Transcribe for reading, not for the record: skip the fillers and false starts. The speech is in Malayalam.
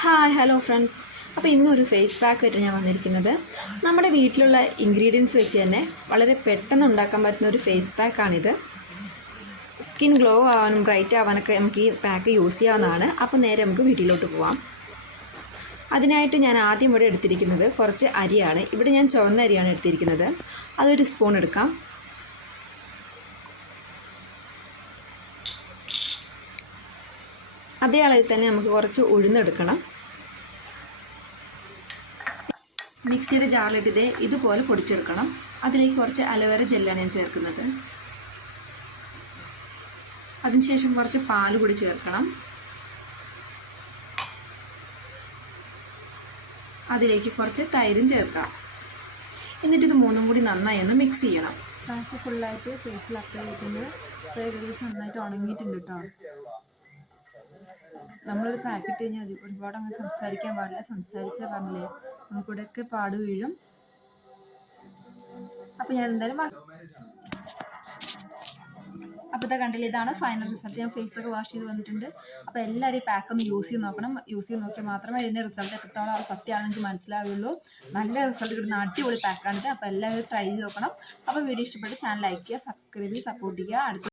Hi hello friends. അപ്പോൾ ഇന്നൊരു ഫേസ് പാക്കായിട്ട് ഞാൻ വന്നിരിക്കുന്നത് നമ്മുടെ വീട്ടിലുള്ള ഇൻഗ്രീഡിയൻസ് വെച്ച് തന്നെ വളരെ പെട്ടെന്ന് ഉണ്ടാക്കാൻ പറ്റുന്ന ഒരു ഫേസ് പാക്കാണിത്. സ്കിൻ ഗ്ലോ ആവാനും ബ്രൈറ്റ് ആവാനൊക്കെ നമുക്ക് ഈ പാക്ക് യൂസ് ചെയ്യാവുന്നതാണ്. അപ്പോൾ നേരെ നമുക്ക് വീട്ടിലോട്ട് പോവാം. അതിനായിട്ട് ഞാൻ ആദ്യം ഇവിടെ എടുത്തിരിക്കുന്നത് കുറച്ച് അരിയാണ്. ഇവിടെ ഞാൻ ചുവന്ന അരിയാണ് എടുത്തിരിക്കുന്നത്. അതൊരു സ്പൂൺ എടുക്കാം. അതേ അളവിൽ തന്നെ നമുക്ക് കുറച്ച് ഉഴുന്നെടുക്കണം. മിക്സിയുടെ ജാറിലിട്ട് ഇതുപോലെ പൊടിച്ചെടുക്കണം. അതിലേക്ക് കുറച്ച് അലോവേര ജെല്ലാണ് ഞാൻ ചേർക്കുന്നത്. അതിനുശേഷം കുറച്ച് പാൽ കൂടി ചേർക്കണം. അതിലേക്ക് കുറച്ച് തൈരും ചേർക്കാം. എന്നിട്ട് ഇത് മൂന്നും കൂടി നന്നായി ഒന്ന് മിക്സ് ചെയ്യണം. പാക്ക് ഫുള്ളായിട്ട് ഫേസിൽ അപ്ലൈ ചെയ്തിട്ടുണ്ട്. ഏകദേശം നന്നായിട്ട് ഉണങ്ങിയിട്ടുണ്ട് കേട്ടോ. നമ്മളൊരു പാക്കിട്ട് കഴിഞ്ഞാൽ ഒരുപാട് അങ്ങനെ സംസാരിക്കാൻ പാടില്ല. സംസാരിച്ചാൽ പറഞ്ഞില്ലേ നമുക്കിവിടെയൊക്കെ പാട് വീഴും. അപ്പോൾ ഞാൻ എന്തായാലും അപ്പോൾ ഇതാ കണ്ടില്ല, ഇതാണ് ഫൈനൽ റിസൾട്ട്. ഞാൻ ഫേസൊക്കെ വാഷ് ചെയ്ത് വന്നിട്ടുണ്ട്. അപ്പോൾ എല്ലാവരും ഈ പാക്ക് ഒന്ന് യൂസ് ചെയ്ത് നോക്കണം. യൂസ് ചെയ്ത് നോക്കിയാൽ മാത്രമേ ഇതിൻ്റെ റിസൾട്ട് എത്രത്തോളം സത്യമാണെന്ന് എനിക്ക് മനസ്സിലാവുള്ളൂ. നല്ല റിസൾട്ട് കിട്ടുന്ന അടിപൊളി പാക്കാണിത്. അപ്പോൾ എല്ലാവരും ട്രൈ ചെയ്ത് നോക്കണം. അപ്പോൾ വീഡിയോ ഇഷ്ടപ്പെട്ട് ചാനൽ ലൈക്ക് ചെയ്യുക, സബ്സ്ക്രൈബ് ചെയ്യുക, സപ്പോർട്ട് ചെയ്യുക. അടുത്ത